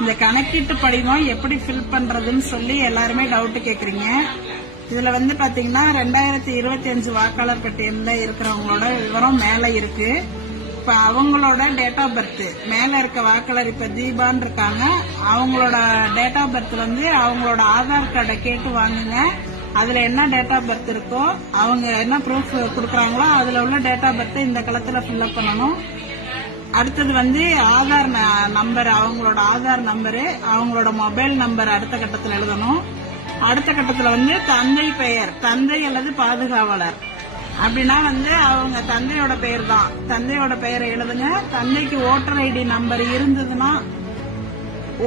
இந்த கணக்கீட்டு படிவம் எப்படி ஃபில் பண்றதுன்னு சொல்லி எல்லாருமே டவுட் கேக்குறீங்க. இதுல வந்து பாத்தீங்கன்னா 2025 வாக்காளர் பட்டியல்ல இருக்கிறவங்களோட விவரம் மேல இருக்கு. இப்ப அவங்களோட டேட் ஆஃப் பர்த் மேல இருக்க வாக்காளர் இப்ப தீபான்னு இருக்காங்க. அவங்களோட டேட் ஆஃப் பர்த் வந்து அவங்களோட ஆதார் கார்டை கேட்டு வாங்குங்க. அதுல என்ன டேட் ஆஃப் பர்த் இருக்கோ அவங்க என்ன ப்ரூஃப் கொடுக்கறாங்களோ அதுல உள்ள டேட் ஆஃப் பர்த் இந்த களத்துல ஃபில்அப் பண்ணணும். அடுத்தது வந்து ஆதார் நம்பர், அவங்களோட ஆதார் நம்பரு, அவங்களோட மொபைல் நம்பர் அடுத்த கட்டத்தில் எழுதணும். அடுத்த கட்டத்தில் வந்து தந்தை பெயர், தந்தை அல்லது பாதுகாவலர் அப்படின்னா வந்து அவங்க தந்தையோட பெயர் தான். தந்தையோட பெயரை எழுதுங்க. தந்தைக்கு ஓட்டர் ஐடி நம்பர் இருந்ததுன்னா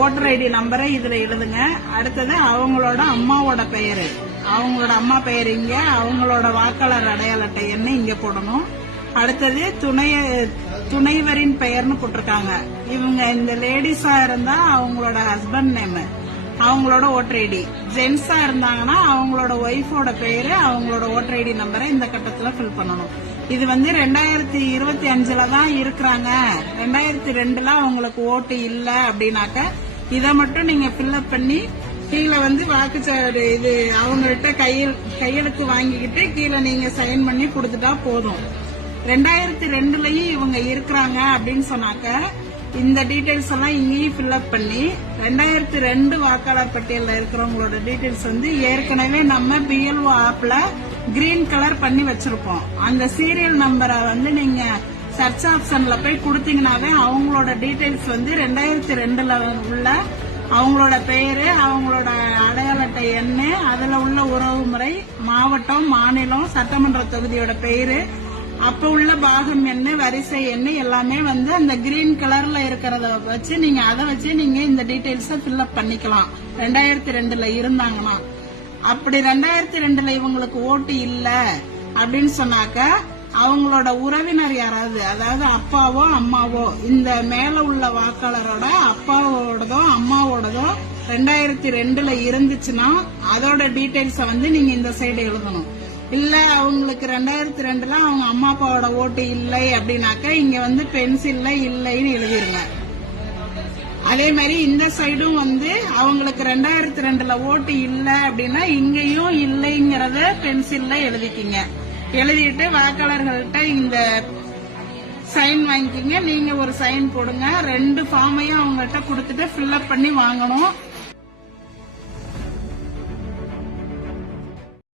ஓட்டர் ஐடி நம்பரை இதுல எழுதுங்க. அடுத்தது அவங்களோட அம்மாவோட பெயரு, அவங்களோட அம்மா பெயர் இங்க, அவங்களோட வாக்காளர் அடையாள அட்டை எண்ணை இங்க போடணும். அடுத்தது துணைவரின் பெயர்னு போட்டிருக்காங்க. இவங்க இந்த லேடிஸா இருந்தா அவங்களோட ஹஸ்பண்ட் நேம், அவங்களோட ஓட்டர் ஐடி. ஜென்ஸா இருந்தாங்கன்னா அவங்களோட ஒய்ஃபோட பெயரு, அவங்களோட ஓட்டர் ஐடி நம்பரை இந்த கட்டத்துல ஃபில் பண்ணணும். இது வந்து 2025 தான் இருக்கிறாங்க. 2002 அவங்களுக்கு ஓட்டு இல்ல அப்படின்னாக்க இதை மட்டும் நீங்க ஃபில்அப் பண்ணி கீழே வந்து வாக்குச்சாவடி இது அவங்கள்ட்ட கையெழுத்து வாங்கிக்கிட்டு கீழே நீங்க சைன் பண்ணி கொடுத்துட்டா போதும். 2002லயும் இவங்க இருக்கிறாங்க அப்படின்னு சொன்னாக்க இந்த டீடைல்ஸ் எல்லாம் இங்கேயும் ஃபில்அப் பண்ணி 2002 வாக்காளர் பட்டியலில் இருக்கிறவங்களோட டீடைல்ஸ் வந்து ஏற்கனவே நம்ம பிஎல்ஓ ஆப்ல கிரீன் கலர் பண்ணி வச்சிருப்போம். அந்த சீரியல் நம்பரை வந்து நீங்க சர்ச் ஆப்ஷன்ல போய் கொடுத்தீங்கன்னாவே அவங்களோட டீடைல்ஸ் வந்து 2002ல உள்ள அவங்களோட பெயரு, அவங்களோட அடையாள அட்டை எண், அதுல உள்ள உறவு முறை, மாவட்டம், மாநிலம், சட்டமன்ற தொகுதியோட பெயரு, அப்ப உள்ள பாகம் என்ன, வரிசை என்ன எல்லாமே வந்து அந்த கிரீன் கலர்ல இருக்கிறத வச்சு நீங்க அதை வச்சு நீங்க இந்த டீடைல்ஸ ஃபில்அப் பண்ணிக்கலாம். 2002ல இருந்தாங்கன்னா. அப்படி 2002ல இவங்களுக்கு ஓட்டு இல்ல அப்படின்னு சொன்னாக்க அவங்களோட உறவினர் யாராவது, அதாவது அப்பாவோ அம்மாவோ, இந்த மேல உள்ள வாக்காளரோட அப்பாவோடதோ அம்மாவோடதோ 2002ல இருந்துச்சுன்னா அதோட டீடைல்ஸ வந்து நீங்க இந்த சைடு எழுதணும். இல்ல அவங்களுக்கு 2002ல அவங்க அம்மா அப்பாவோட ஓட்டு இல்லை அப்படின்னாக்க இங்க வந்து பென்சில்ல இல்லைன்னு எழுதிருங்க. அதே மாதிரி இந்த சைடும் வந்து அவங்களுக்கு 2002ல ஓட்டு இல்ல அப்படின்னா இங்கேயும் இல்லைங்கிறத பென்சில்ல எழுதிக்கிங்க. எழுதிட்டு வாக்காளர்கள்ட்ட இந்த சைன் வாங்கிக்கிங்க. நீங்க ஒரு சைன் போடுங்க. 2 ஃபார்மையும் அவங்கள்ட்ட கொடுத்துட்டு ஃபில்அப் பண்ணி வாங்கணும்.